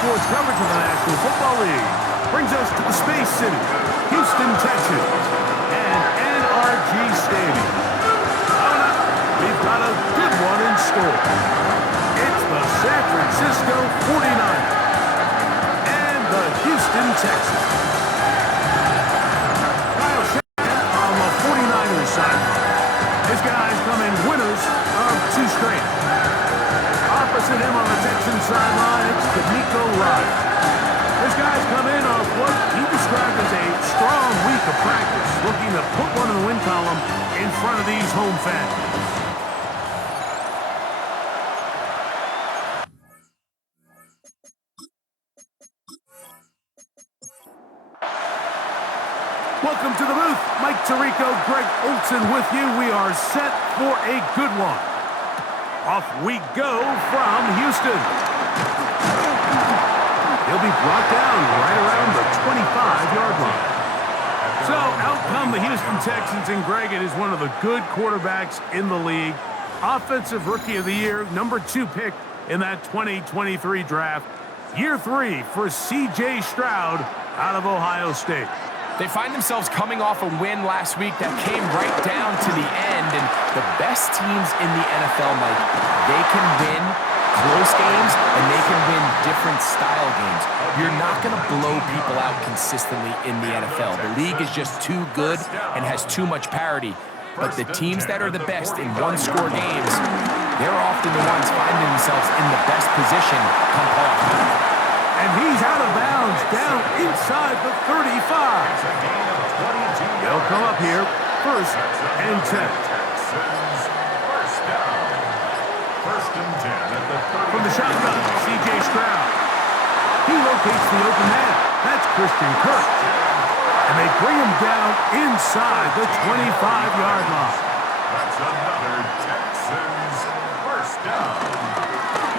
sports coverage of the National Football League brings us to the Space City, Houston, Texas, and NRG Stadium. Coming up, we've got a good one in store. It's the San Francisco 49ers and the Houston Texans. Kyle Shanahan on the 49ers side. His guys come in winners of 2 straight. Opposite him on the Texans sideline, it's D'Amico Ryan. His guys come in off what he described as a strong week of practice, looking to put one in the win column in front of these home fans. Welcome to the booth. Mike Tirico, Greg Olson with you. We are set for a good one. Off we go from Houston. He'll be brought down right around the 25-yard line. So out come the Houston Texans, and Greg, it is one of the good quarterbacks in the league. Offensive Rookie of the Year, number 2 pick in that 2023 draft. Year 3 for C.J. Stroud out of Ohio State. They find themselves coming off a win last week that came right down to the end, and the best teams in the NFL, Mike, they can win close games and they can win different style games. You're not going to blow people out consistently in the NFL. The league is just too good and has too much parity. But the teams that are the best in one-score games, they're often the ones finding themselves in the best position come playoff time. And he's out of bounds, down inside the 35. They'll come up here, 1st and 10. From the shotgun, C.J. Stroud. He locates the open man. That's Christian Kirk. And they bring him down inside the 25-yard line. That's another Texans first down.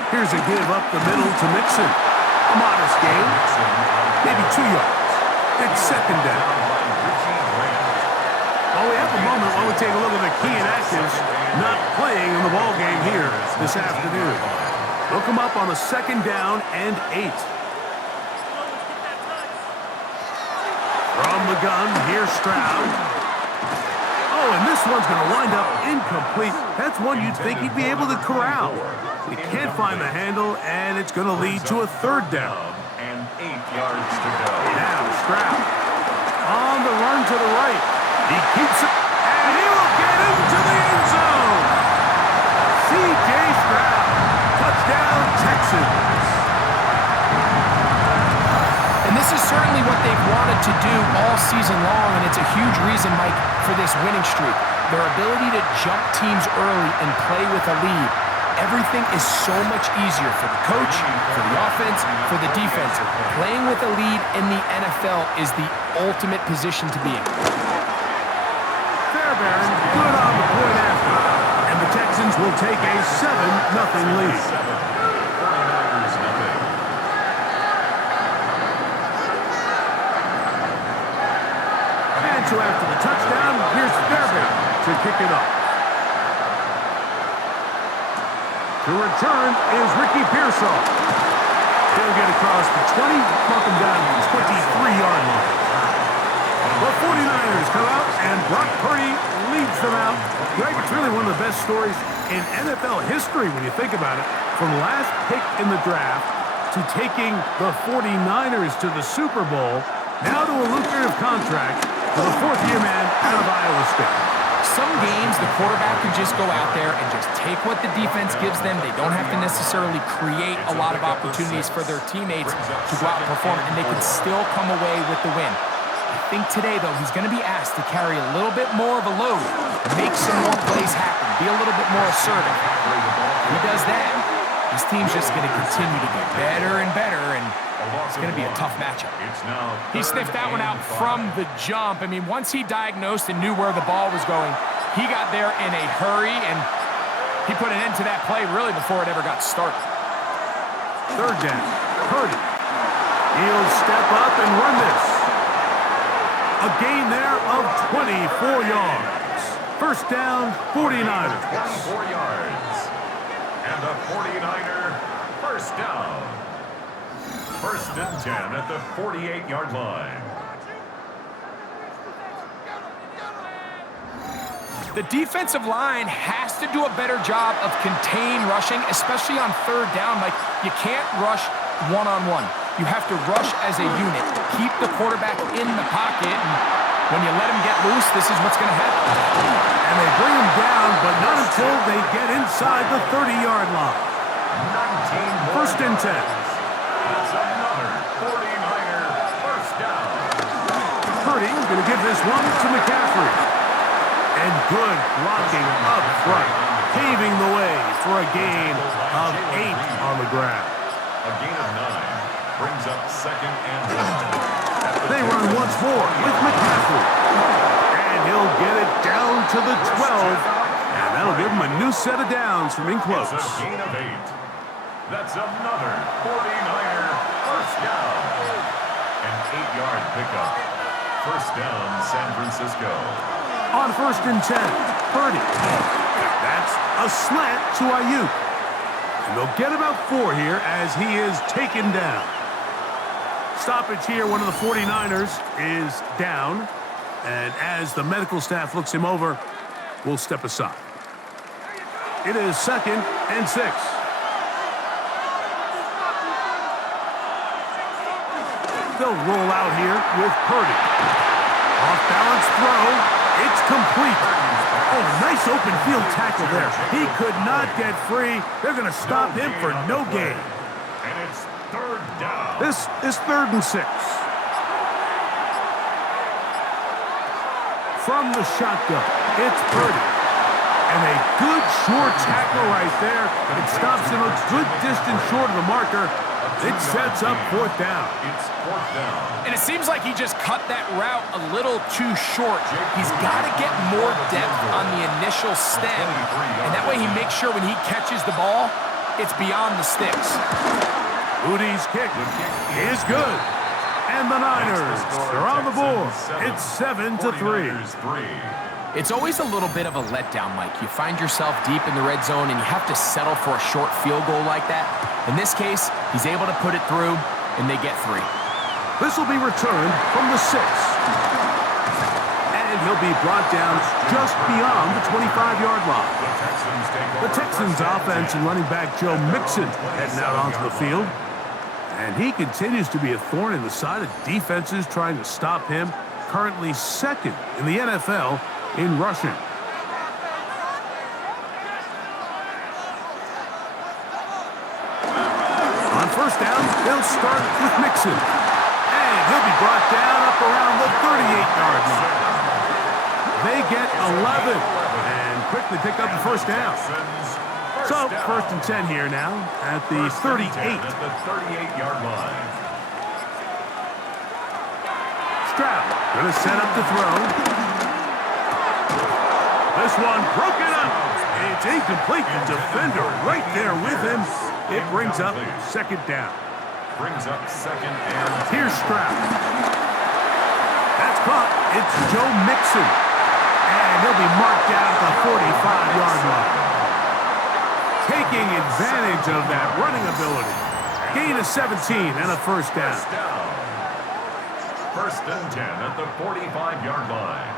Here's a give up the middle to Mixon. A modest gain, maybe 2 yards. It's 2nd down. Well, we have a moment while we take a look at the key inactives not playing in the ball game here this afternoon. They'll come up on a 2nd down and 8. From the gun, here's Stroud. Oh, and this one's going to wind up incomplete. That's one you'd think he'd be able to corral. He can't find the handle, and it's going to lead to a 3rd down. And 8 yards to go. Now Stroud on the run to the right. He keeps it, and he will get into the end zone. C.J. Stroud, touchdown Texans. And this is certainly what they've wanted to do all season long, and it's a huge reason, Mike, for this winning streak. Their ability to jump teams early and play with a lead. Everything is so much easier for the coach, for the offense, for the defense. Playing with a lead in the NFL is the ultimate position to be in. Fairbairn good on the point after, and the Texans will take a 7-0 lead. 49ers nothing. And so after the touchdown, here's Fairbairn to kick it off. To return is Ricky Pearsall. He'll get across the 20, mark him down to the 23-yard line. The 49ers come out, and Brock Purdy leads them out. Greg, it's really one of the best stories in NFL history when you think about it. From last pick in the draft to taking the 49ers to the Super Bowl, now to a lucrative contract for the 4th-year man out of Iowa State. Some games, the quarterback can just go out there and just take what the defense gives them. They don't have to necessarily create a lot of opportunities for their teammates to go out and perform, and they can still come away with the win. I think today, though, he's going to be asked to carry a little bit more of a load, make some more plays happen, be a little bit more assertive. If he does that, his team's just going to continue to get better and better, and it's going to be a tough matchup. He sniffed that one out from the jump. I mean, once he diagnosed and knew where the ball was going, he got there in a hurry, and he put an end to that play really before it ever got started. 3rd down, Purdy. He'll step up and run this. A gain there of 24 yards. 1st down, 49ers. 24 yards. And the 49er first down. First and 10 at the 48-yard line. The defensive line has to do a better job of contain rushing, especially on third down. Like, you can't rush one-on-one. You have to rush as a unit. Keep the quarterback in the pocket, and when you let him get loose, this is what's going to happen. And they bring him down, but not until they get inside the 30-yard line. 19 First and 10. That's another 49er first down. Purdy going to give this one to McCaffrey. And good blocking up front, paving the way for a gain of 8 on the ground. A gain of 9 brings up second and 1. They run once more with McCaffrey. And he'll get it down to the 12. And that'll give him a new set of downs from in close. It's a gain of 8. That's another 49er first down. An 8-yard pickup. First down, San Francisco. On first and 10, Purdy. That's a slant to Ayuk. And they'll get about 4 here as he is taken down. Stoppage here, one of the 49ers is down. And as the medical staff looks him over, we'll step aside. It is second and 6. They'll roll out here with Purdy. Off-balance throw. It's complete. Oh, nice open field tackle there. He could not get free. They're going to stop him for no gain. And it's third down. This is 3rd and 6. From the shotgun, it's Purdy. And a good short tackle right there. It stops him a good distance short of the marker. It sets up 4th down. It's 4th down. And it seems like he just cut that route a little too short. He's got to get more depth on the initial stem, and that way he makes sure when he catches the ball, it's beyond the sticks. Udi's kick is good. And the Niners are on the board. It's 7-3. It's always a little bit of a letdown, Mike. You find yourself deep in the red zone and you have to settle for a short field goal like that. In this case, he's able to put it through, and they get 3. This will be returned from the 6. And he'll be brought down just beyond the 25-yard line. The Texans offense and running back Joe Mixon heading out onto the field. And he continues to be a thorn in the side of defenses trying to stop him. Currently 2nd in the NFL in rushing. On first down, they'll start with Mixon. And he'll be brought down up around the 38-yard line. They get 11 and quickly pick up the first down. So, first and 10 here now at the 38. At the 38-yard line. Stroud going to set up to throw. This one broken up. It's incomplete. The defender right there with him. It brings up 2nd down. Brings up 2nd and 10. Here's Stroud. That's caught. It's Joe Mixon. And he'll be marked down at the 45-yard line. Taking advantage of that running ability. Gain of 17 and a first down. First and 10 at the 45-yard line.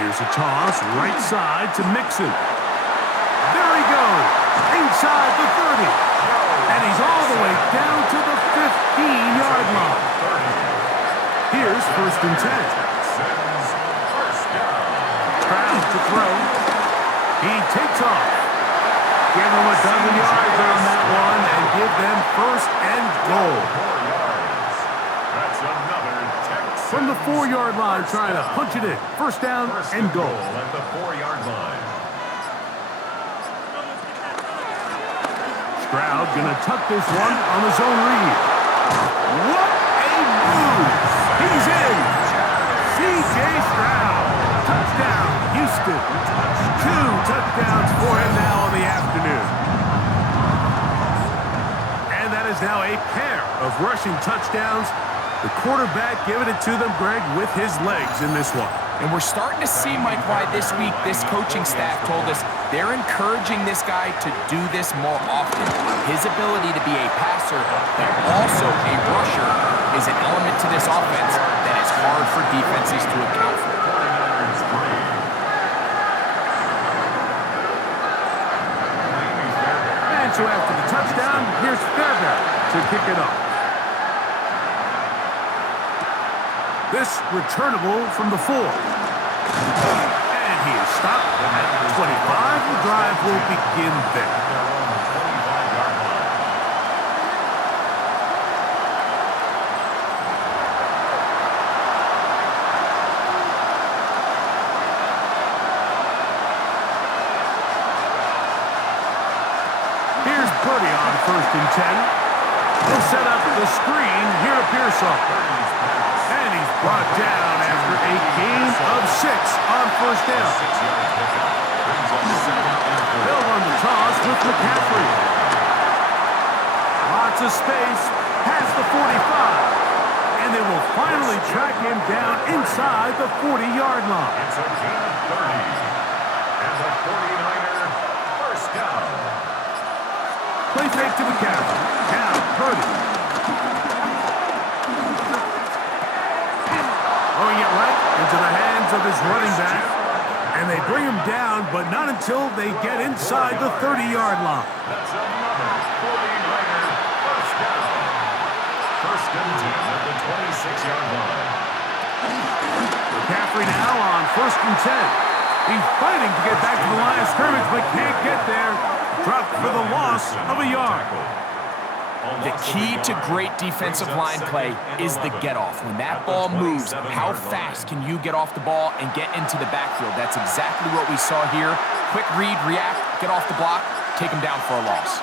Here's a toss, right side to Mixon. There he goes, inside the 30. And he's all the way down to the 15-yard line. Here's first and 10. Stroud to throw. He takes off. Give him a dozen yards on that one and give them first and goal. That's another Texans. From the 4-yard line, trying to punch it in. First down and goal. At the 4-yard line. Stroud gonna tuck this one on his own read. What a move! He's in! C.J. Stroud. Touchdown, Houston. 2 touchdowns for him now in the afternoon. And that is now a pair of rushing touchdowns The quarterback giving it to them, Greg, with his legs in this one. And we're starting to see, Mike, why this week this coaching staff told us they're encouraging this guy to do this more often. His ability to be a passer, but also a rusher, is an element to this offense that is hard for defenses to account for. And so after the touchdown, here's Fairbairn to kick it off. This returnable from the 4. And he is stopped at 25. The drive will begin there. Here's Purdy on 1st and 10. He'll set up the screen here to Pearsall. And he's brought down after a gain of 6 on 1st down. They'll run the toss with McCaffrey. Lots of space past the 45. And they will finally track him down inside the 40-yard line. It's a gain of 30. And the 49er first down. Play fake to McCaffrey. Now Purdy. Throwing it right into the hands of his running back. And they bring him down, but not until they get inside the 30-yard line. That's another 49er first down. 1st and 10 at the 26-yard line. McCaffrey now on 1st and 10. He's fighting to get back to the line of scrimmage, but can't get there. Dropped for the loss of a yard. The key to great defensive line play is the get-off. When that ball moves, how fast can you get off the ball and get into the backfield? That's exactly what we saw here. Quick read, react, get off the block, take him down for a loss.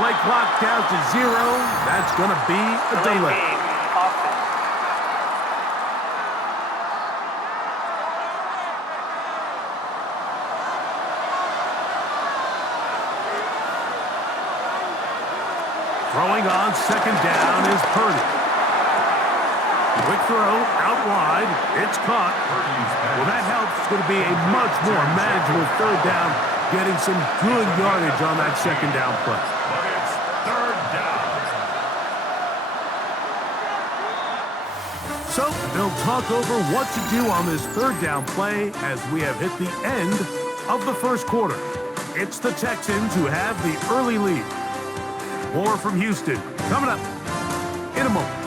Play clock down to 0. That's going to be a delay. Throwing on 2nd down is Purdy. Quick throw out wide. It's caught. Well, that helps. It's going to be a much more manageable 3rd down, getting some good yardage on that 2nd down play. But it's 3rd down. So they'll talk over what to do on this 3rd down play as we have hit the end of the 1st quarter. It's the Texans who have the early lead. More from Houston coming up in a moment.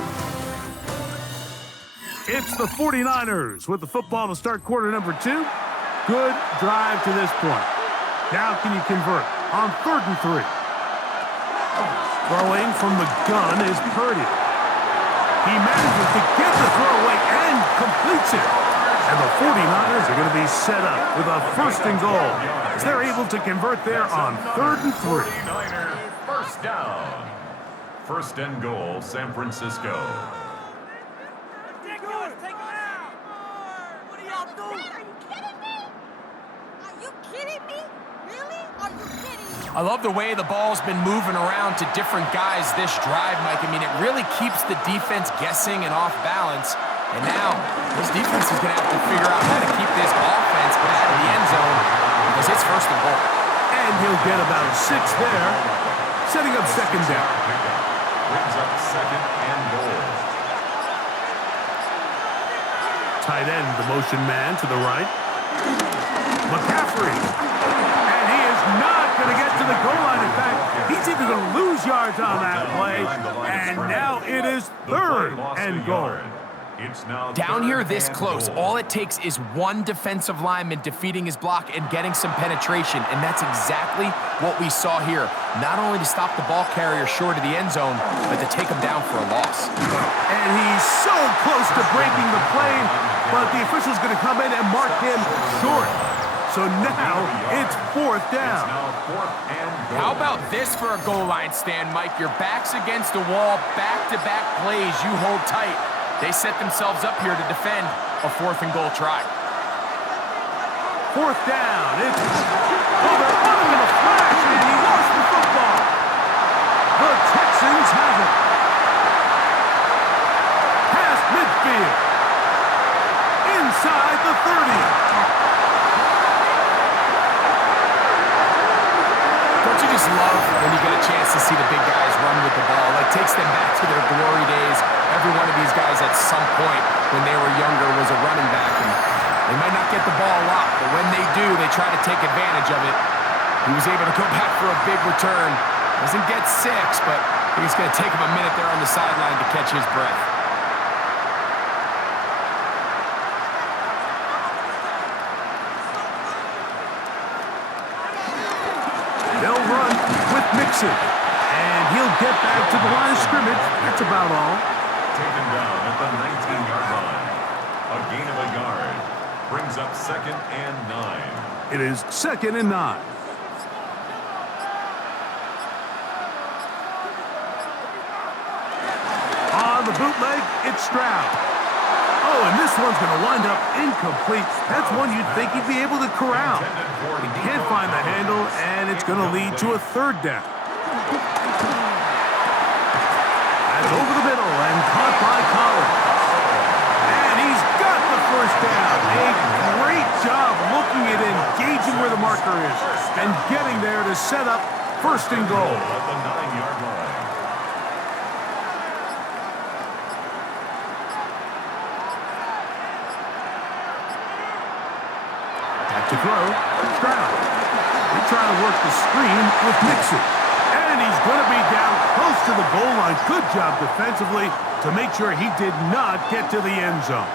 It's the 49ers with the football to start quarter number 2. Good drive to this point. Now can you convert on 3rd and 3? Throwing from the gun is Purdy. He manages to get the throw away and completes it. And the 49ers are going to be set up with a 1st and goal as they're able to convert there on 3rd and 3. 49er first down. 1st and goal, San Francisco. Take it out. What are y'all doing? Are you kidding me? Are you kidding me? Really? Are you kidding me? I love the way the ball's been moving around to different guys this drive, Mike. I mean, it really keeps the defense guessing and off balance. And now, this defense is going to have to figure out how to keep this offense out of the end zone because it's 1st and goal. And he'll get about 6 there, setting up 2nd down. Brings up 2nd and goal. Tight end, the motion man to the right. McCaffrey. And he is not going to get to the goal line. In fact, he's even going to lose yards on that play. And now it is 3rd and goal. It's now Down here 3rd this and close, goal. all it takes is one defensive lineman defeating his block and getting some penetration, and that's exactly what we saw here. Not only to stop the ball carrier short of the end zone, but to take him down for a loss. And he's so close to breaking the play, but the official's going to come in and mark him short. So now it's 4th down. Now 4th and goal. How about this for a goal line stand, Mike? Your back's against the wall, back-to-back plays, you hold tight. They set themselves up here to defend a 4th and goal try. 4th down. It's they're running in a flash, and he lost the football. to see the big guys run with the ball. It takes them back to their glory days. Every one of these guys at some point when they were younger was a running back. And they might not get the ball a lot, but when they do, they try to take advantage of it. He was able to go back for a big return. Doesn't get 6, but I think it's going to take him a minute there on the sideline to catch his breath. They'll run with Mixon, and he'll get back to the line of scrimmage. That's about all. Taken down at the 19-yard line. A gain of a yard. Brings up 2nd and 9. It is 2nd and 9. On the bootleg, it's Stroud. Oh, and this one's going to wind up incomplete. That's one you'd think he'd be able to corral. He can't find the handle, and it's going to lead to a 3rd down. That's over the middle and caught by Collins. And he's got the 1st down. A great job looking at engaging where the marker is and getting there to set up 1st and goal. At the 9-yard line. To throw, Stroud. They try to work the screen with Mixon. And he's going to be down close to the goal line. Good job defensively to make sure he did not get to the end zone.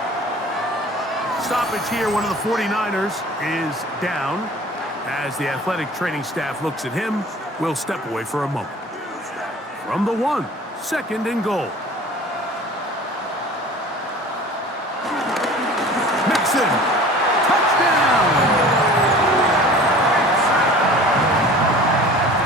Stoppage here, one of the 49ers is down. As the athletic training staff looks at him, we'll step away for a moment. From the 1, 2nd and goal. Mixon. Touchdown!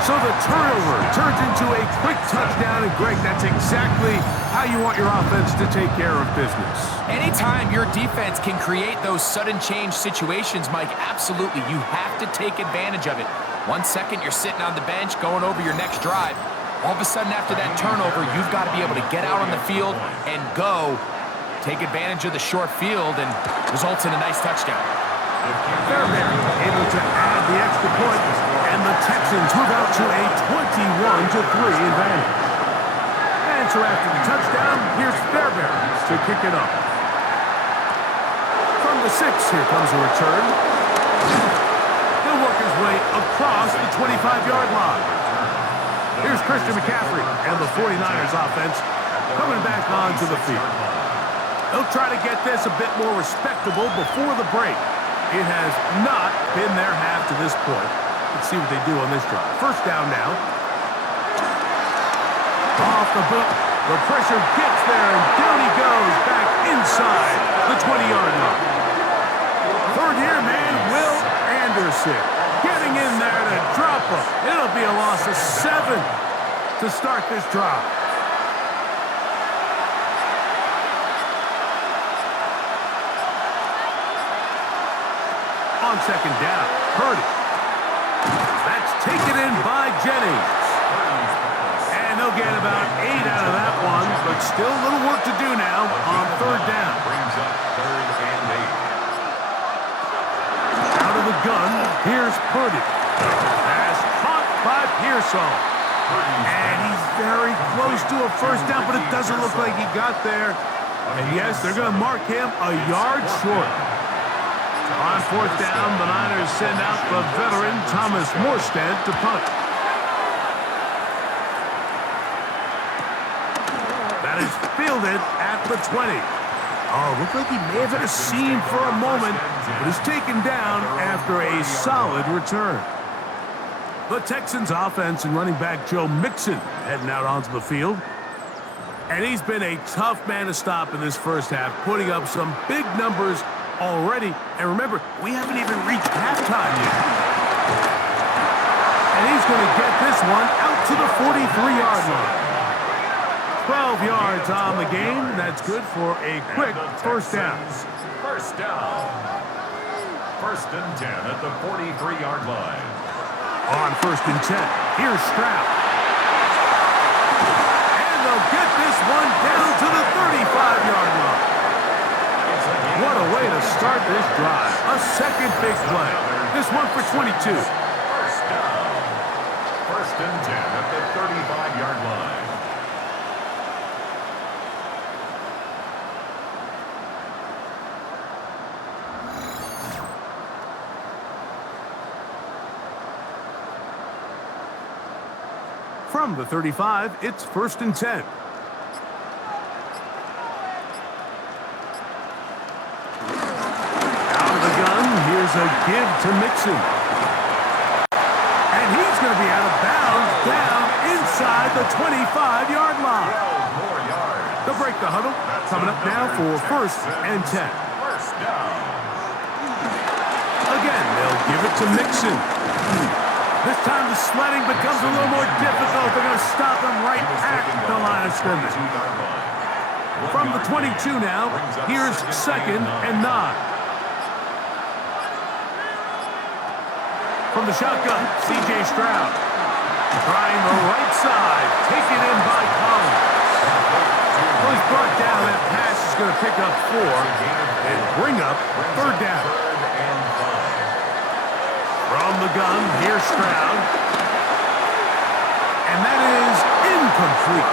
So the turnover turns into a quick touchdown, and Greg, that's exactly how you want your offense to take care of business. Anytime your defense can create those sudden change situations, Mike, absolutely, you have to take advantage of it. 1 second, you're sitting on the bench going over your next drive. All of a sudden, after that turnover, you've got to be able to get out on the field and go, take advantage of the short field, and results in a nice touchdown. Fairbairn able to add the extra point, and the Texans move out to a 21-3 advantage. And so after the touchdown, here's Fairbairn to kick it up. From the 6, here comes a return. He'll work his way across the 25-yard line. Here's Christian McCaffrey and the 49ers offense coming back onto the field. They'll try to get this a bit more respectable before the break. It has not been their half to this point. Let's see what they do on this drive. 1st down now. Off the boot. The pressure gets there, and down he goes back inside the 20-yard line. 3rd year man, Will Anderson, getting in there to drop him. It'll be a loss of 7 to start this drive. On 2nd down, Purdy. That's taken in by Jennings. And they'll get about 8 out of that one, but still a little work to do now on 3rd down. Brings up 3rd and 8. Out of the gun, here's Purdy. Pass caught by Pearsall. And he's very close to a 1st down, but it doesn't look like he got there. And yes, they're going to mark him a yard short. On 4th down, the Niners send out the veteran Thomas Morstead to punt. That is fielded at the 20. Oh, looked like he may have hit a seam for a moment, but is taken down after a solid return. The Texans offense and running back Joe Mixon heading out onto the field. And he's been a tough man to stop in this 1st half, putting up some big numbers already. And remember, we haven't even reached halftime yet. And he's going to get this one out to the 43-yard line. 12 yards on the game. That's good for a quick 1st down. 1st down. 1st and 10 at the 43-yard line. On 1st and 10, here's Stroud. And they'll get this one down to the 35-yard line. What a way to start this drive. A 2nd big play. This one for 22. 1st down. 1st First and 10 at the 35-yard line. From the 35, it's first and 10. Out of the gun, here's a give to Mixon. And he's going to be out of bounds down inside the 25-yard line. They'll break the huddle. Coming up now for first and 10. First down. Again, they'll give it to Mixon. This time the sledding becomes a little more difficult. They're going to stop him right at the line of scrimmage. From the 22 now, here's second and 9. From the shotgun, C.J. Stroud. Trying the right side. Taken in by Collins. Well, he's brought down. That pass is going to pick up 4 and bring up third down. From the gun, here's Stroud. And that is incomplete.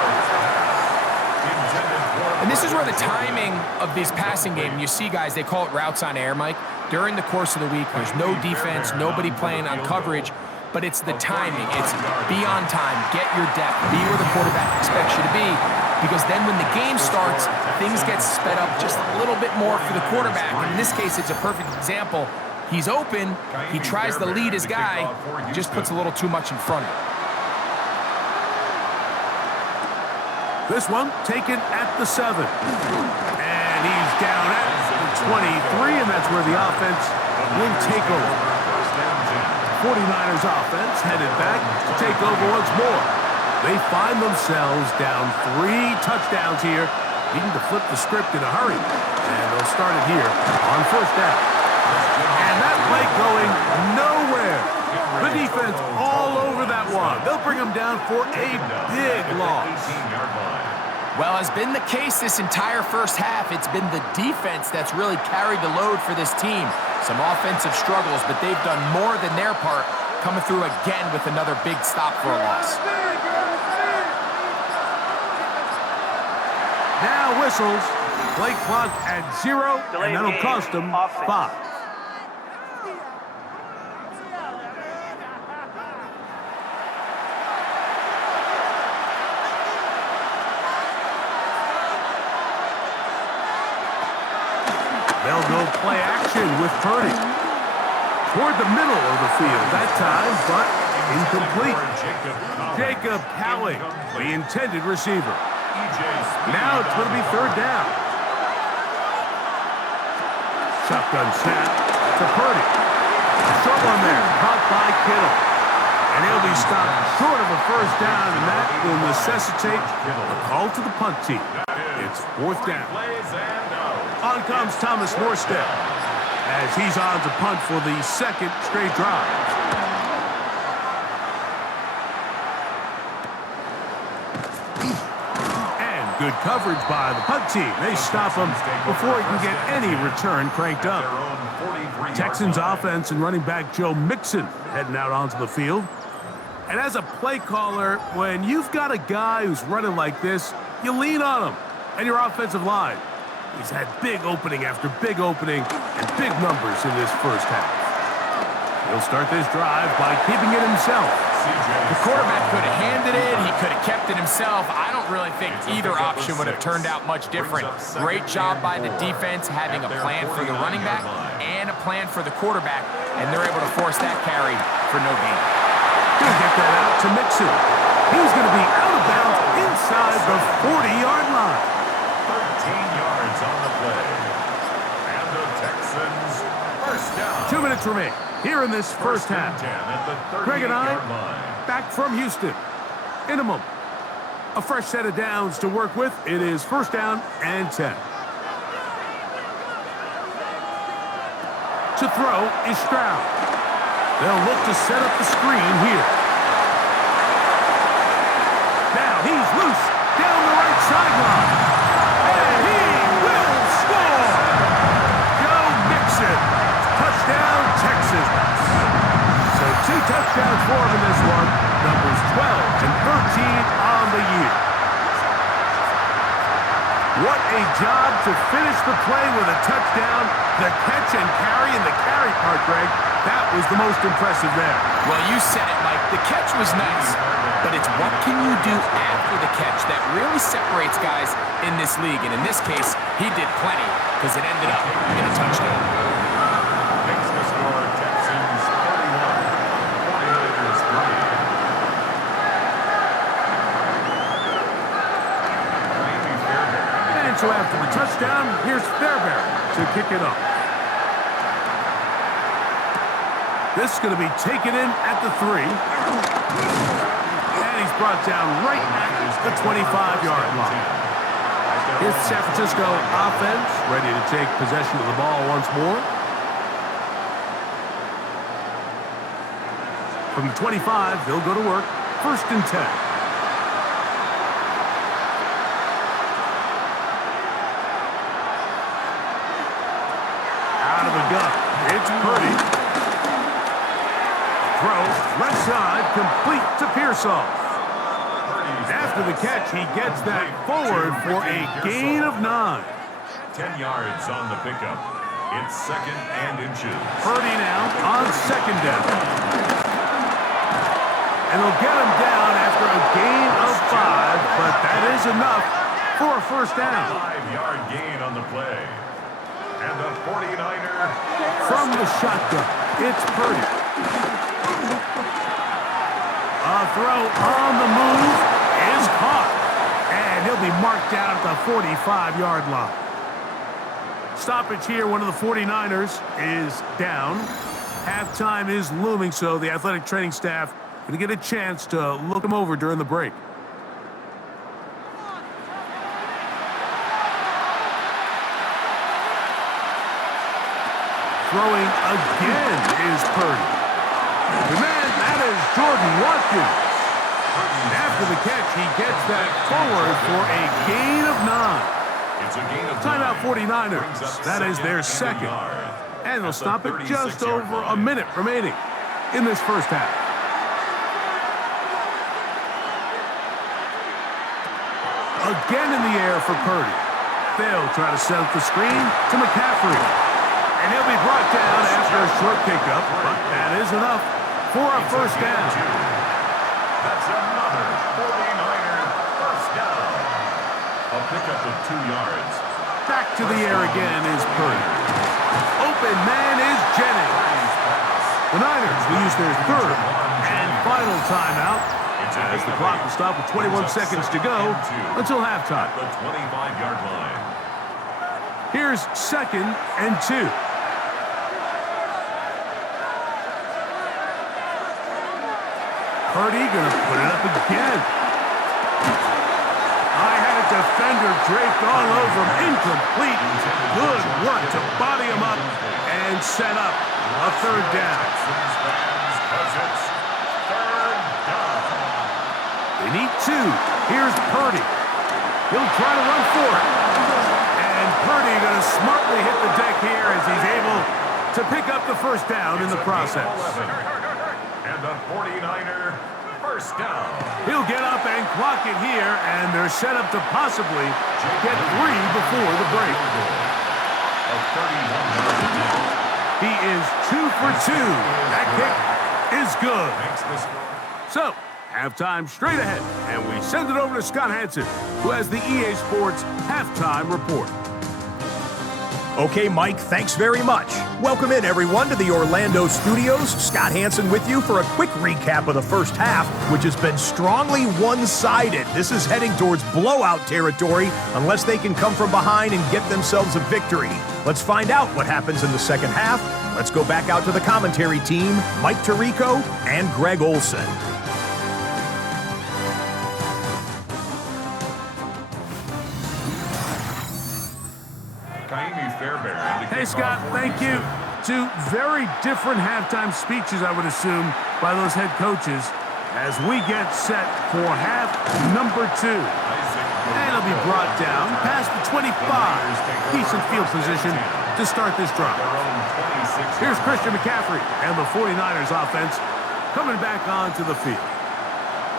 And this is where the timing of this passing game, you see guys, they call it routes on air, Mike. During the course of the week, there's no defense, nobody playing on coverage, but it's the timing. It's be on time, get your depth, be where the quarterback expects you to be, because then when the game starts, things get sped up just a little bit more for the quarterback. And in this case, it's a perfect example. He's open, he tries to lead his guy, just puts a little too much in front of him. This one taken at the 7. And he's down at the 23, and that's where the offense will take over. 49ers offense headed back to take over once more. They find themselves down 3 touchdowns here, needing to flip the script in a hurry. And they'll start it here on first down. And that play going nowhere. The defense all over that one. They'll bring them down for a big loss. Well, has been the case this entire first half. It's been the defense that's really carried the load for this team. Some offensive struggles, but they've done more than their part, coming through again with another big stop for a loss. Now whistles. Play clock at 0, and that'll cost them 5. They'll go play action with Purdy. Toward the middle of the field that time, but incomplete. Jacob Cowling, the intended receiver. Now it's going to be third down. Shotgun snap to Purdy. Short one there, caught by Kittle. And he'll be stopped short of a first down, and that will necessitate a call to the punt team. It's fourth down. On comes Thomas Morstead as he's on to punt for the second straight drive. And good coverage by the punt team. They stop him before he can get any return cranked up. Texans offense and running back Joe Mixon heading out onto the field. And as a play caller, when you've got a guy who's running like this, you lean on him and your offensive line. He's had big opening after big opening and big numbers in this first half. He'll start this drive by keeping it himself. The quarterback could have handed it. He could have kept it himself. I don't really think either option would have turned out much different. Great job by the defense having a plan for the running back and a plan for the quarterback, and they're able to force that carry for no gain. Gonna get that out to Mixon. He's going to be out of bounds inside the 40-yard line. 13 yards on the play. And the Texans first down. 2 minutes remain here in this first half. Greg and I back from Houston. In a moment. A fresh set of downs to work with. It is first down and 10. To throw is Stroud. They'll look to set up the screen here. Now he's loose down the right sideline. And he will score! Joe Mixon. Touchdown, Texans. So 2 touchdowns for him in this one. numbers 12 and 13 on the year. What a job to finish the play with a touchdown. The catch and carry and the carry part, Greg, that was the most impressive there. Well, you said it, Mike. The catch was nice, but it's what can you do after the catch that really separates guys in this league. And in this case, he did plenty because it ended up in a touchdown. Makes the score Texans 31, 49ers 3. And so after the touchdown, here's Fairbairn to kick it up. This is going to be taken in at the 3. And he's brought down right at the 25-yard line. Here's the San Francisco offense, ready to take possession of the ball once more. From the 25, they'll go to work. 1st and 10. Out of the gun. It's Purdy. Throw, left side, complete to Pearsall. After the catch, he gets that forward for a gain of 9. 10 yards on the pickup. It's 2nd and inches. Purdy now on 2nd down. And they'll get him down after a gain of 5, but that is enough for a 1st down. 5-yard gain on the play. And the 49er from the shotgun, it's Purdy. A throw on the move is caught. And he'll be marked down at the 45-yard line. Stoppage here, one of the 49ers is down. Halftime is looming, so the athletic training staff going to get a chance to look him over during the break. Throwing again is Purdy. The man, that is Jordan Watkins. And after the catch, he gets that forward for a gain of 9. It's a gain of 9. Timeout 49ers. That is their 2nd. And they'll stop it just over a minute remaining in this 1st half. Again in the air for Purdy. They'll try to set up the screen to McCaffrey. And he'll be brought down after a short pickup, but that is enough for a 1st down. That's another 49er 1st down. A pickup of 2 yards. Back to the air again is Purdy. Open man is Jennings. The Niners will use their 3rd and final timeout as the clock will stop with 21 seconds to go until halftime. The 25-yard line. Here's 2nd and 2. Purdy gonna put it up again. I had a defender draped all over him. Incomplete. Good work to body him up and set up a 3rd down. They need 2. Here's Purdy. He'll try to run for it. And Purdy gonna smartly hit the deck here as he's able to pick up the 1st down in the process. And the 49er 1st down. He'll get up and clock it here, and they're set up to possibly get 3 before the break. He is 2 for 2. That kick is good. So, halftime straight ahead, and we send it over to Scott Hansen, who has the EA Sports Halftime Report. Okay, Mike, thanks very much. Welcome in, everyone, to the Orlando studios. Scott Hansen with you for a quick recap of the 1st half, which has been strongly one-sided. This is heading towards blowout territory unless they can come from behind and get themselves a victory. Let's find out what happens in the 2nd half. Let's go back out to the commentary team, Mike Tirico and Greg Olson. Hey, Scott, thank you. 2 very different halftime speeches, I would assume, by those head coaches as we get set for half number 2. And it'll be brought down past the 25. Decent field position to start this drive. Here's Christian McCaffrey and the 49ers offense coming back onto the field.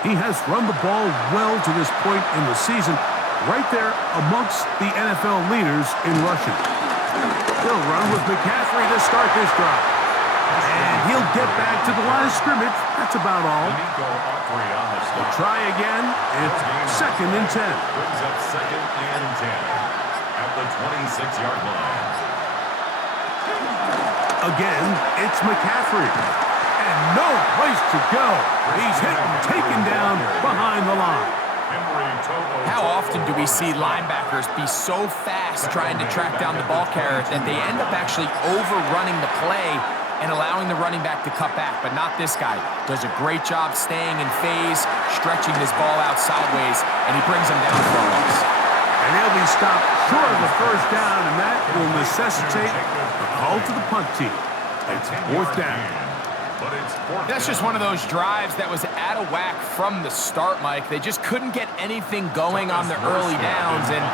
He has run the ball well to this point in the season, right there amongst the NFL leaders in rushing. He'll run with McCaffrey to start this drive. And he'll get back to the line of scrimmage. That's about all. They'll try again. It's 2nd and 10. Brings up 2nd and 10 at the 26-yard line. Again, it's McCaffrey. And no place to go. He's hit and taken down behind the line. How often do we see linebackers be so fast trying to track down the ball carrier that they end up actually overrunning the play and allowing the running back to cut back? But not this guy. Does a great job staying in phase, stretching this ball out sideways, and he brings him down for a loss. And he'll be stopped short of the first down, and that will necessitate a call to the punt team. It's 4th down. That's just one of those drives that was out of whack from the start, Mike. They just couldn't get anything going on the early downs, and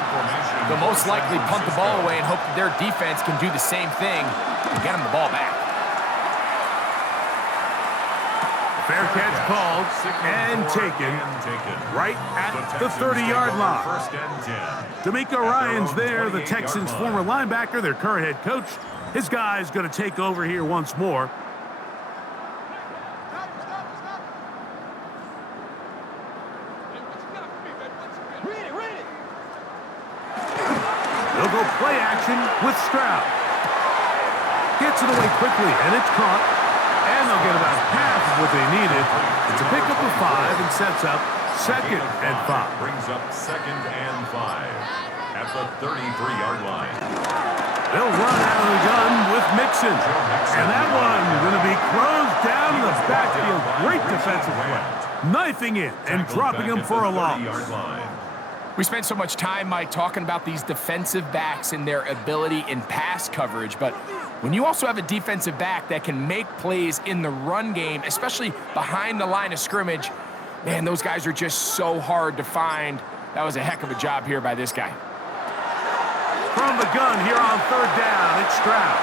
they'll most likely punt the ball away and hope that their defense can do the same thing and get them the ball back. Fair catch called and taken right at the 30-yard line. D'Amico Ryans there, the Texans' former linebacker, their current head coach. His guy's going to take over here once more. They'll go play action with Stroud. Gets it away quickly, and it's caught. And they'll get about half of what they needed. It's a pickup of 5 and sets up 2nd and 5. Brings up 2nd and 5 at the 33-yard line. They'll run out of the gun with Mixon. And that one going to be closed down the backfield. Great defensive play. Knifing it and dropping him for a loss. We spent so much time, Mike, talking about these defensive backs and their ability in pass coverage, but when you also have a defensive back that can make plays in the run game, especially behind the line of scrimmage, man, those guys are just so hard to find. That was a heck of a job here by this guy. From the gun here on 3rd down, it's Stroud.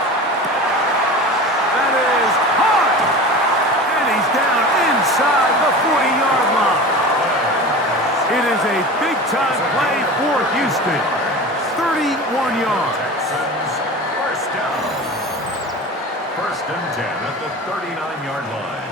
That is hard. And he's down inside the 40-yard line. It is a big-time play for Houston. 31 yards. Texans, 1st down. 1st and 10 at the 39-yard line.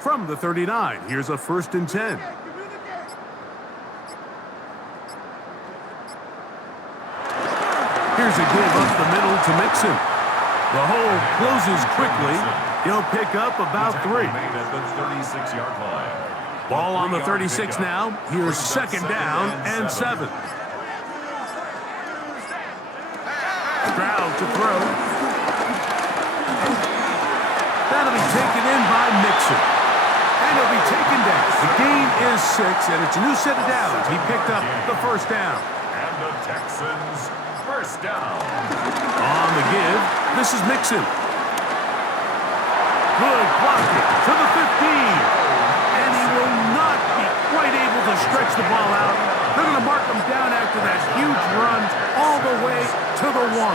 From the 39, here's a 1st and 10. Here's a give up the middle to Mixon. The hole closes quickly. He'll pick up about 3. At the 36-yard line. Ball on the 36 now. Here's 2nd down and 7. Stroud to throw. That'll be taken in by Mixon. And he'll be taken down. The gain is 6, and it's a new set of downs. He picked up the 1st down. And the Texans, 1st down. On the give, this is Mixon. Good blocking to the 15. And he will not be quite able to stretch the ball out. They're going to mark him down after that huge run all the way to the 1.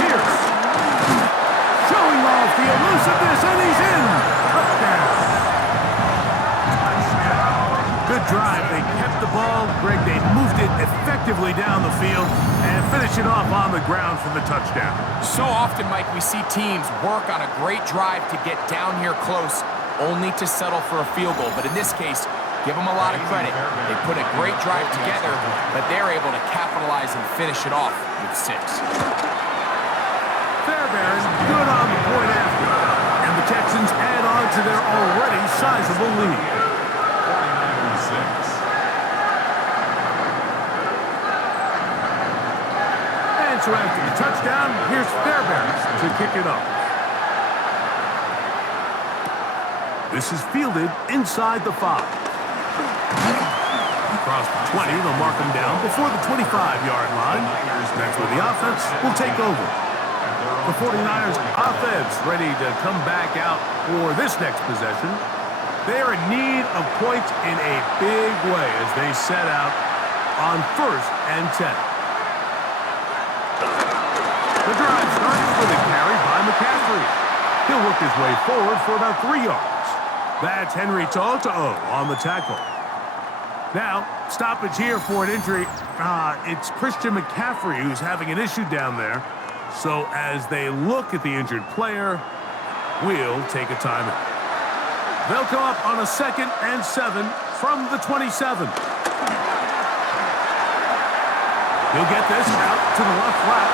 Pierce showing off the elusiveness, and he's in. Touchdown. Good drive. They kept the ball. Greg, they moved it effectively down the field and finished it off on the ground for the touchdown. So often, Mike, we see teams work on a great drive to get down here close, only to settle for a field goal. But in this case, give them a lot of credit. They put a great drive together, but they're able to capitalize and finish it off with 6. Fairbairn good on the point after. And the Texans add on to their already sizable lead. 49-6. And so after the touchdown, here's Fairbairn to kick it off. This is fielded inside the 5. Across the 20, they'll mark him down before the 25-yard line. That's where the offense will take over. At their The 49ers offense ready to come back out for this next possession. They are in need of points in a big way as they set out on 1st and 10. The drive starts with a carry by McCaffrey. He'll work his way forward for about 3 yards. That's Henry To'o on the tackle. Now, stoppage here for an injury. It's Christian McCaffrey who's having an issue down there. So as they look at the injured player, we'll take a timeout. They'll come up on a 2nd and 7 from the 27. He'll get this out to the left flat,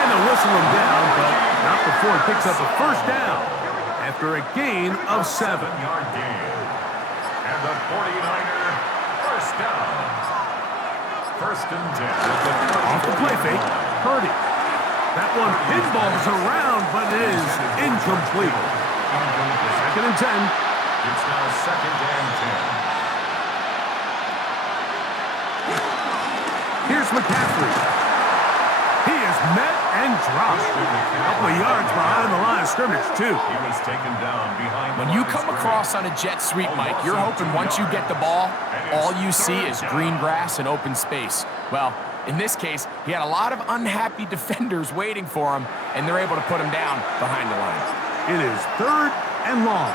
and they'll whistle him down, but not before he picks up a 1st down after a gain of 7. 7-yard gain. And the 49er 1st down. 1st and 10. Off the play fake, Purdy. That one pinballs around, but it is incomplete. 2nd and 10. It's now 2nd and 10. Here's McCaffrey. He is met and dropped. A couple of yards behind the line of scrimmage, too. He was taken down behind. When you come across on a jet sweep, Mike, you're hoping once you get the ball, all you see is green grass and open space. Well, in this case, he had a lot of unhappy defenders waiting for him, and they're able to put him down behind the line. It is 3rd and long.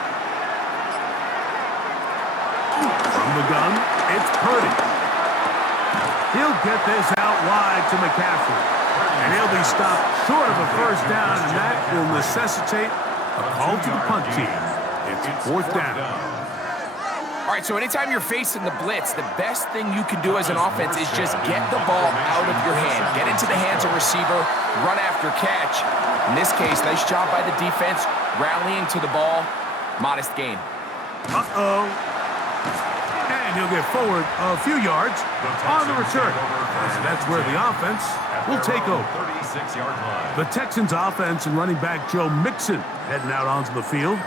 From the gun, it's Purdy. He'll get this out wide to McCaffrey. And he'll be stopped short of a 1st down, and that will necessitate a call to the punt team. It's 4th down. All right, so anytime you're facing the blitz, the best thing you can do as an offense is just get the ball out of your hand. Get into the hands of receiver, run after catch. In this case, nice job by the defense, rallying to the ball. Modest gain. Uh-oh. And he'll get forward a few yards on the return. And that's where the offense will take over. 36-yard line. The Texans offense and running back Joe Mixon heading out onto the field.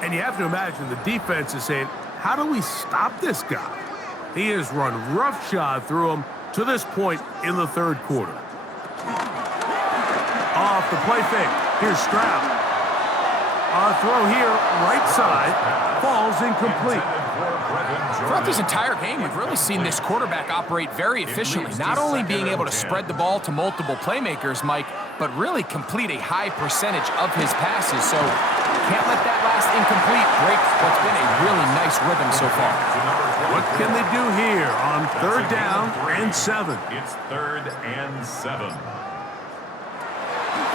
And you have to imagine the defense is saying, how do we stop this guy? He has run roughshod through him to this point in the 3rd quarter. Off the play fake. Here's Stroud. A throw here, right side, falls incomplete. Throughout this entire game, we've really seen this quarterback operate very efficiently, not only being able to spread the ball to multiple playmakers, Mike, but really complete a high percentage of his passes. So can't let that last incomplete break what's been a really nice rhythm so far. What can they do here on 3rd down and 7? It's 3rd and 7.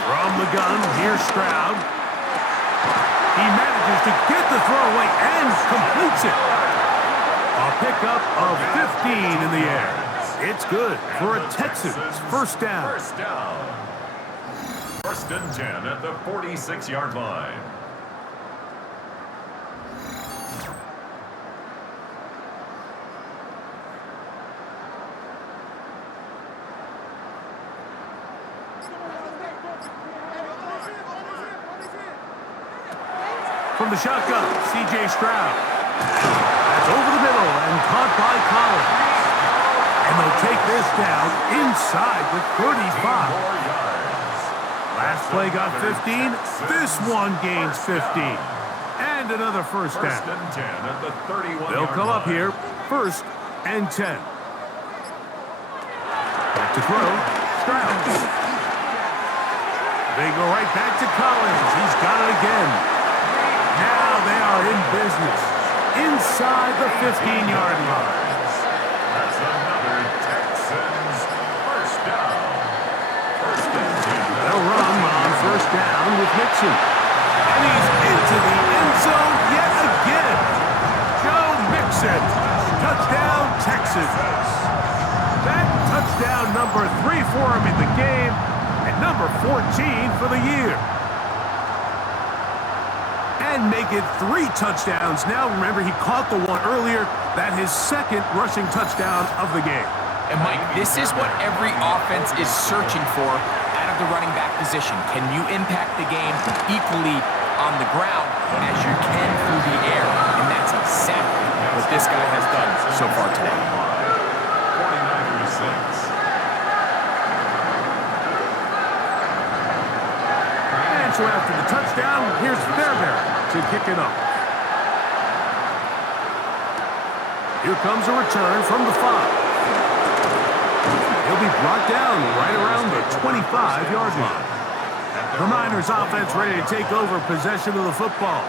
From the gun, here's Stroud. He manages to get the throw away and completes it. A pickup of 15 in the air. It's good for a Texans 1st down. 1st down. 1st and 10 at the 46-yard line. From the shotgun, C.J. Stroud. That's over the middle and caught by Collins. And they'll take this down inside the 35. Last play got 15. This one gains 15. And another 1st down. 1st and 10 at the 31-yard line. They'll come up here, 1st and 10. Back to throw, Stroud. They go right back to Collins. He's got it again. Now they are in business inside the 15-yard line. That's another Texans 1st down. 1st and 10. They'll run on 1st down with Mixon. And he's into the end zone yet again. Joe Mixon. Touchdown, Texans. That touchdown number 3 for him in the game and number 14 for the year. And make it 3 touchdowns. Now, remember, he caught the one earlier. That his 2nd rushing touchdown of the game. And, Mike, this is what every offense is searching for out of the running back position. Can you impact the game equally on the ground as you can through the air? And that's exactly what this guy has done so far today. 49ers 6. So after the touchdown, here's Fairbairn to kick it off. Here comes a return from the 5. He'll be brought down right around the 25-yard line. The Niners offense ready to take over possession of the football.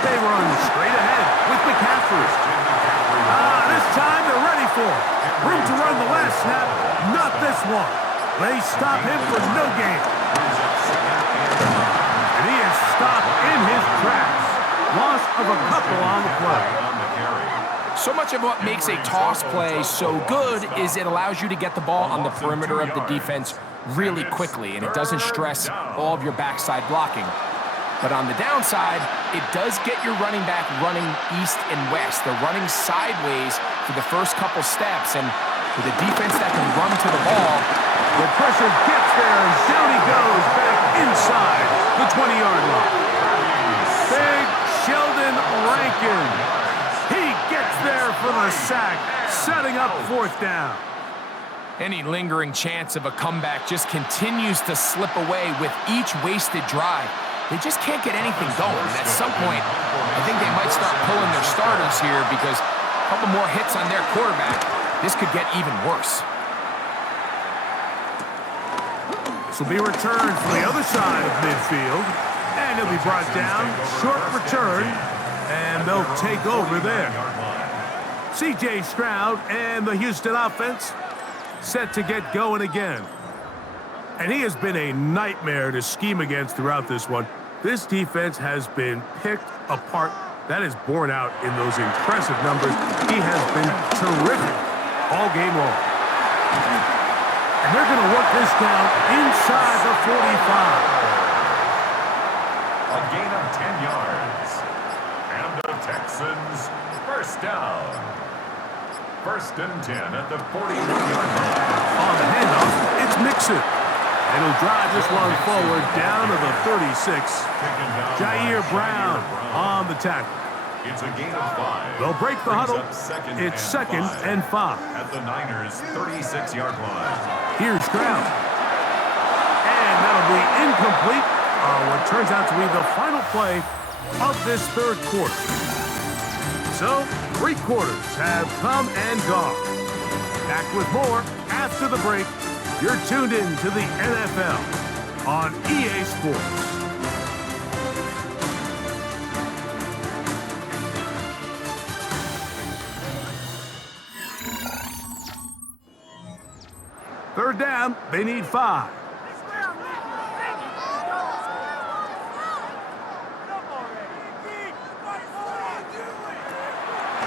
They run straight ahead with McCaffrey. This time they're ready for it. Room to run the last snap, not this one. They stop him for no gain. And he is stopped in his tracks. Loss of a couple on the play. So much of what makes a toss play so good is it allows you to get the ball on the perimeter of the defense really quickly, and it doesn't stress all of your backside blocking. But on the downside, it does get your running back running east and west. They're running sideways for the first couple steps, and with a defense that can run to the ball, the pressure gets there, and down he goes back inside the 20-yard line. Big Sheldon Rankin. He gets there for the sack, setting up 4th down. Any lingering chance of a comeback just continues to slip away with each wasted drive. They just can't get anything going. And at some point, I think they might start pulling their starters here because a couple more hits on their quarterback, this could get even worse. This will be returned from the other side of midfield, and he'll be brought down. Short return, and they'll take over there. C.J. Stroud and the Houston offense set to get going again. And he has been a nightmare to scheme against throughout this one. This defense has been picked apart. That is borne out in those impressive numbers. He has been terrific all game long. And they're going to work this down inside the 45. A gain of 10 yards. And the Texans, first down. 1st and 10 at the 41-yard line. On the handoff, it's Mixon. And he'll drive this one forward down to the 36. Jair Brown on the tackle. It's a gain of 5. They'll break the huddle. It's 2nd and 5. At the Niners' 36-yard line. Here's Stroud. And that'll be incomplete on what turns out to be the final play of this 3rd quarter. So, 3 quarters have come and gone. Back with more after the break. You're tuned in to the NFL on EA Sports. Third down, they need 5.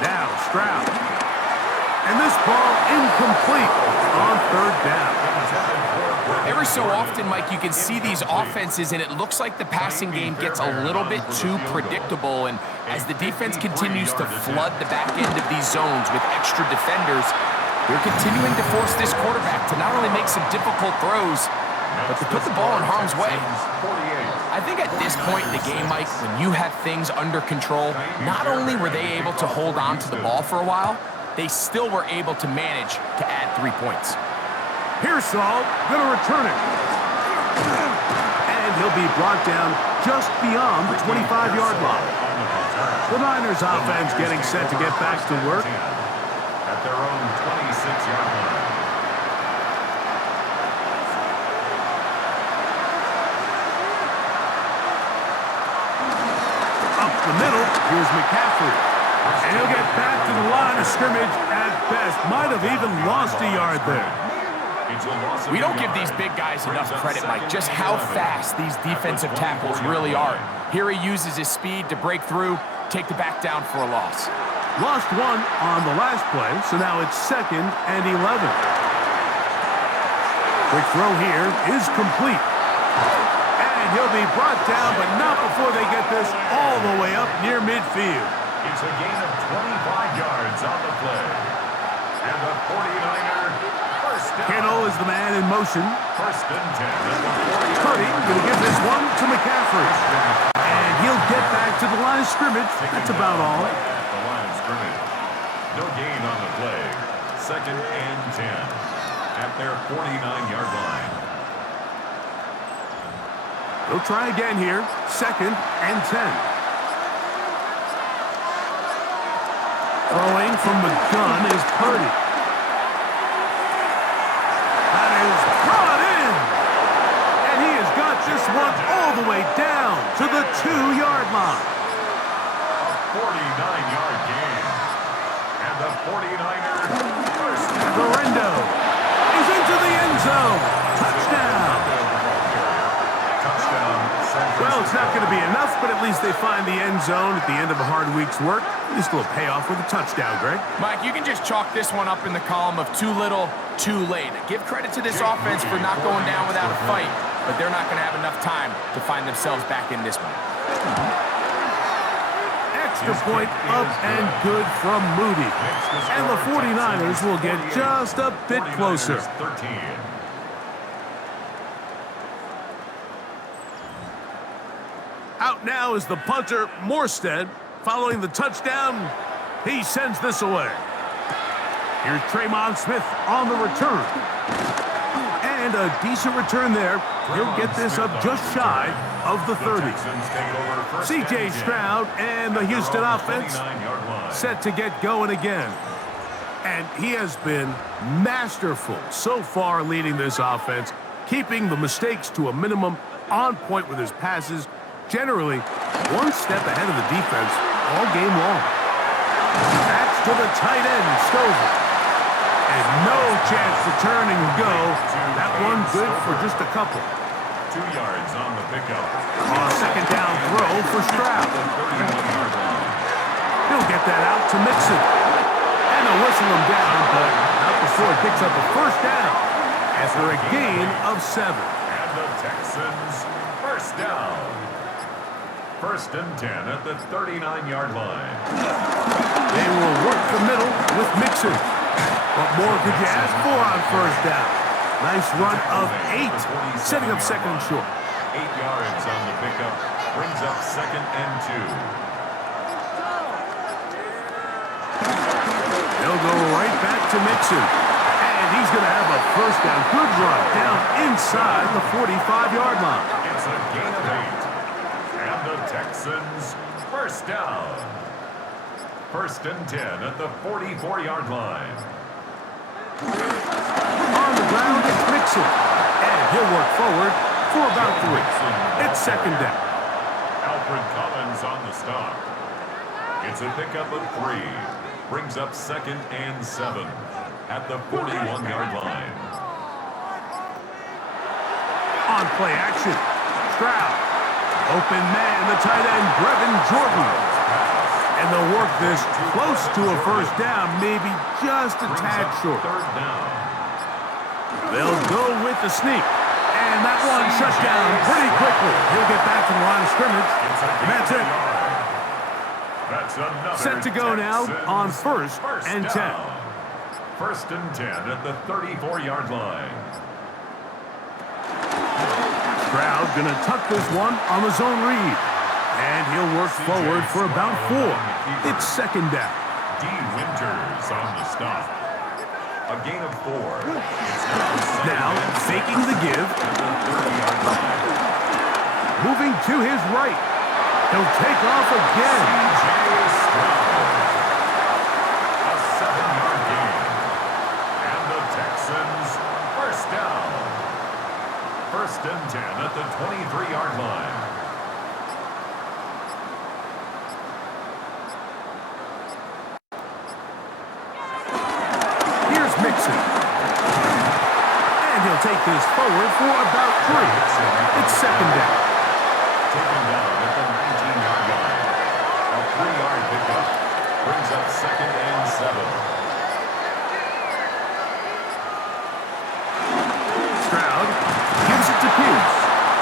Now Stroud. And this ball incomplete on 3rd down. Every so often, Mike, you can see these offenses, and it looks like the passing game gets a little bit too predictable. And as the defense continues to flood the back end of these zones with extra defenders, they're continuing to force this quarterback to not only make some difficult throws, but to put the ball in harm's way. I think at this point in the game, Mike, when you have things under control, not only were they able to hold on to the ball for a while, they still were able to manage to add 3 points. Pearsall gonna return it. And he'll be brought down just beyond the 25-yard line. The Niners offense getting set to get back to work. At their own 26-yard line. Up the middle, here's McCaffrey. And he'll get back to the line of scrimmage at best. Might have even lost a yard there. We don't give these big guys enough credit, Mike, just how fast these defensive tackles really are. Here he uses his speed to break through, take the back down for a loss. Lost 1 on the last play, so now it's 2nd and 11. Quick throw here is complete. And he'll be brought down, but not before they get this all the way up near midfield. It's a gain of 25 yards on the play. And the 49er first down. Kittle is the man in motion. 1st and 10 at the 49. Purdy going to give this one to McCaffrey. of scrimmage. That's about all. Right at the line of scrimmage. No gain on the play. 2nd and 10 at their 49-yard line. They'll try again here. 2nd and 10. Throwing from the gun is Purdy. That is brought in. And he has got this one all the way down to the 2-yard line. 49-yard gain. And the 49ers first down. Florendo is into the end zone. Touchdown. Touchdown. Well, it's not going to be enough, but at least they find the end zone at the end of a hard week's work. At least a little payoff with a touchdown, Greg. Mike, you can just chalk this one up in the column of too little, too late. Give credit to this offense for not going down without a fight, but they're not going to have enough time to find themselves back in this one. Extra point up and good from Moody. And the 49ers will get just a bit closer. 13. Out now is the punter, Morstead. Following the touchdown, he sends this away. Here's Tremon Smith on the return. And a decent return there. He'll get this up just shy of the 30. C.J. Stroud and the Houston offense set to get going again. And he has been masterful so far leading this offense, keeping the mistakes to a minimum, on point with his passes, generally one step ahead of the defense all game long. That's to the tight end, Stover. And no chance to turn and go. That one good for just a couple. 2 yards on the pickup. On a 2nd down throw for Stroud. He'll get that out to Mixon. And they'll whistle him down, but not before he picks up a 1st down after a gain of 7. And the Texans first down. 1st and 10 at the 39-yard line. They will work the middle with Mixon. What more could you ask for on 1st down? Nice run of 8, setting up 2nd and short. 8 yards on the pickup, brings up 2nd and 2. They'll go right back to Mixon. And he's going to have a 1st down. Good run down inside the 45-yard line. It's a gain of 8. And the Texans first down. 1st and 10 at the 44-yard line. On the ground, it's Mixon. And he'll work forward for about 3. It's 2nd down. Alfred Collins on the stop. It's a pickup of 3. Brings up 2nd and 7 at the 41-yard line. On play action, Stroud. Open man, the tight end, Brevin Jordan. And they'll work this close to a 1st down, maybe just a tad short. 3rd down. They'll go with the sneak. And that one shut down pretty quickly. He'll get back to the line of scrimmage. And that's it. That's another Set to go now on Texans 1st and 10. 1st and 10 at the 34-yard line. Stroud gonna tuck this one on the zone read. And he'll work forward for about 4. It's 2nd down. D. Winters on the stop. A gain of 4. Now faking the give. Moving to his right. He'll take off again. A 7-yard gain. And the Texans first down. 1st and 10 at the 23-yard line. Here's Mixon. And he'll take this forward for about 3. It's 2nd down. Taken down at the 19-yard line. A 3-yard pickup. Brings up 2nd and 7. Stroud gives it to Pierce.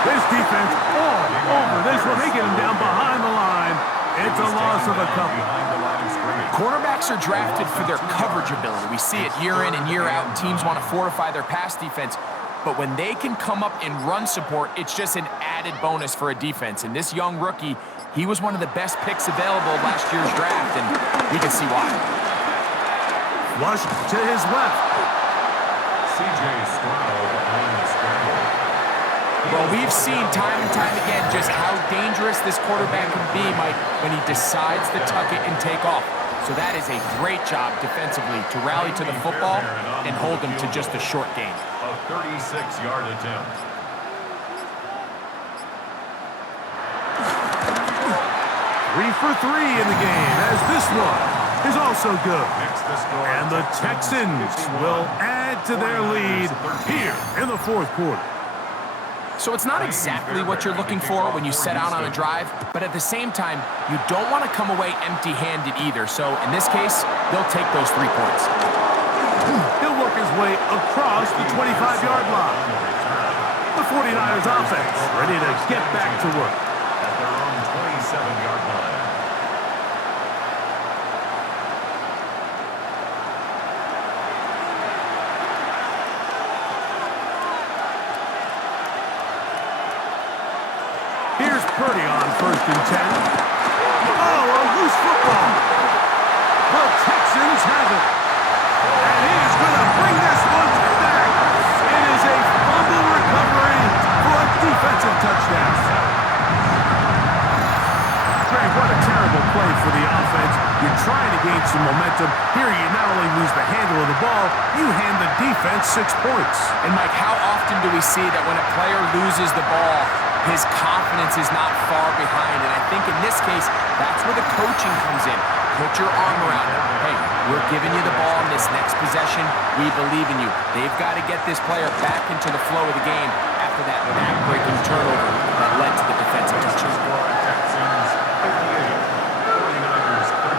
This defense all over this one. They get him down behind the line. It's a loss of a couple. Behind the line of scrimmage. Quarterbacks are drafted for their coverage ability. We see it year in and year out, and teams want to fortify their pass defense. but when they can come up and run support, it's just an added bonus for a defense. And this young rookie, he was one of the best picks available last year's draft, and you can see why. Flush to his left. C.J. Stroud on the scramble. Well, we've seen time and time again just how dangerous this quarterback can be, Mike, when he decides to tuck it and take off. So that is a great job defensively to rally to the football and hold them to just a short gain. A 36-yard attempt. Three for three in the game, as this one is also good. And the Texans will add to their lead here in the fourth quarter. So it's not exactly what you're looking for when you set out on a drive, but at the same time, you don't want to come away empty-handed either. So in this case, they'll take those 3 points. He'll work his way across the 25-yard line. The 49ers offense ready to get back to work. At their own 27-yard line. Here's Purdy on 1st and 10. Oh, a loose football. The Texans have it. And he is going to bring this one back. It is a fumble recovery for a defensive touchdown. Greg, what a terrible play for the offense. You're trying to gain some momentum. Here you not only lose the handle of the ball, you hand the defense 6 points. And Mike, how often do we see that when a player loses the ball, his confidence is not far behind? And I think in this case, that's where the coaching comes in. Put your arm around him. Hey, we're giving you the ball in this next possession. We believe in you. They've got to get this player back into the flow of the game after that back-breaking turnover that led to the defensive touchdown. Texans 58, 49ers 13.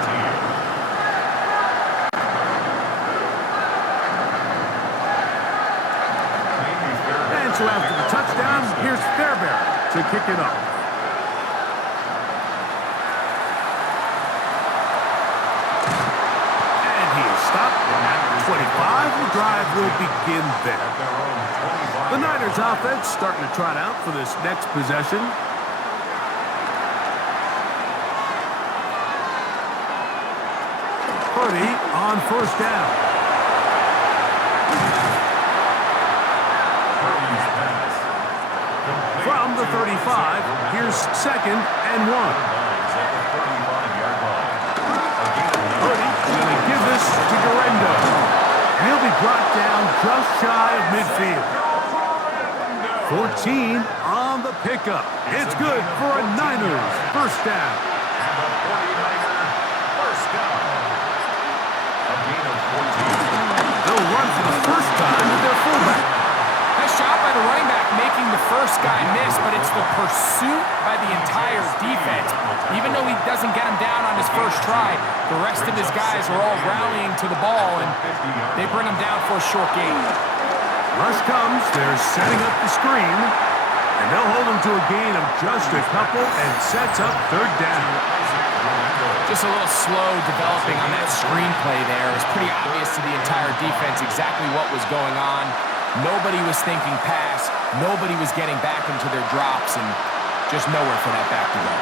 And so after the touchdown, here's Fairbairn to kick it off. And he is stopped at 25. The drive will begin there. The Niners offense starting to trot out for this next possession. Purdy on 1st down. From the 35, here's 2nd and 1. Purdy going to give this to Garendo. And he'll be brought down just shy of midfield. 14 on the pickup. It's good for a Niners 1st down. And the 49er first down. A gain of 14. They'll run for the first time with their fullback. Nice job by the running back making the first guy miss, but it's the pursuit by the entire defense. Even though he doesn't get him down on his first try, the rest of his guys are all rallying to the ball, and they bring him down for a short gain. Rush comes, they're setting up the screen, and they'll hold him to a gain of just a couple and sets up 3rd down. Just a little slow developing on that screenplay there. It was pretty obvious to the entire defense exactly what was going on. Nobody was thinking pass. Nobody was getting back into their drops, and just nowhere for that back to go.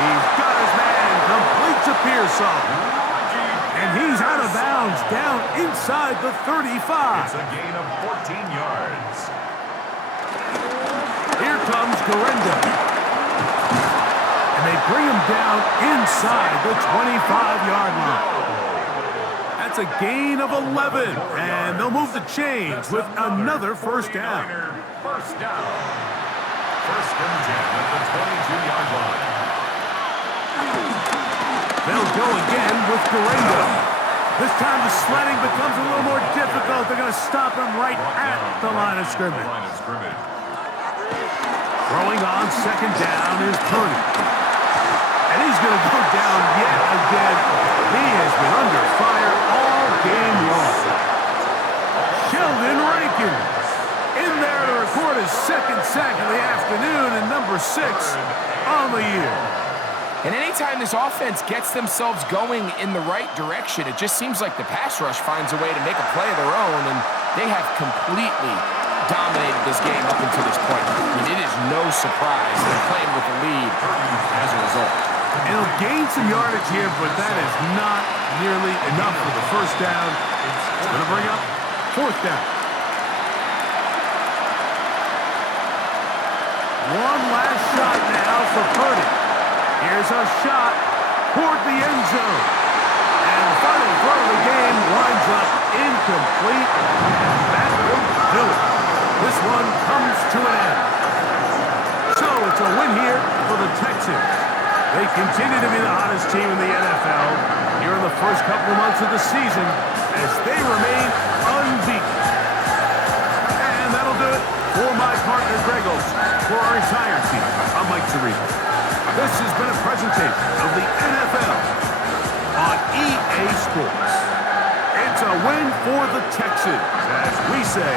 He's got his man, complete to Pearson. And he's out of bounds, down inside the 35. It's a gain of 14 yards. Here comes Garendo. And they bring him down inside the 25-yard line. That's a gain of 11, and they'll move the chains with another 1st down. First down. 1st and 10 at the 22-yard line. They'll go again with Garendo. This time the sledding becomes a little more difficult. They're going to stop him right at the line of scrimmage. Throwing on 2nd down is Purdy. And he's going to go down yet again. He has been under fire all game long. Sheldon Rankins in there to record his 2nd sack of the afternoon and number 6 on the year. And anytime this offense gets themselves going in the right direction, it just seems like the pass rush finds a way to make a play of their own. And They have completely dominated this game up until this point. I mean, it is no surprise they're playing with the lead as a result. And he'll gain some yardage here, but that is not nearly enough for the first down. It's going to bring up fourth down. One last shot now for Purdy. Here's a shot toward the end zone. And the final throw of the game lines up incomplete. And that will do it. This one comes to an end. So it's a win here for the Texans. They continue to be the hottest team in the NFL here in the first couple of months of the season as they remain unbeaten. And that'll do it for my partner, Greg Oaks. For our entire team, I'm Mike Tirico. This has been a presentation of the NFL on EA Sports. It's a win for the Texans as we say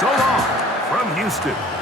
so long from Houston.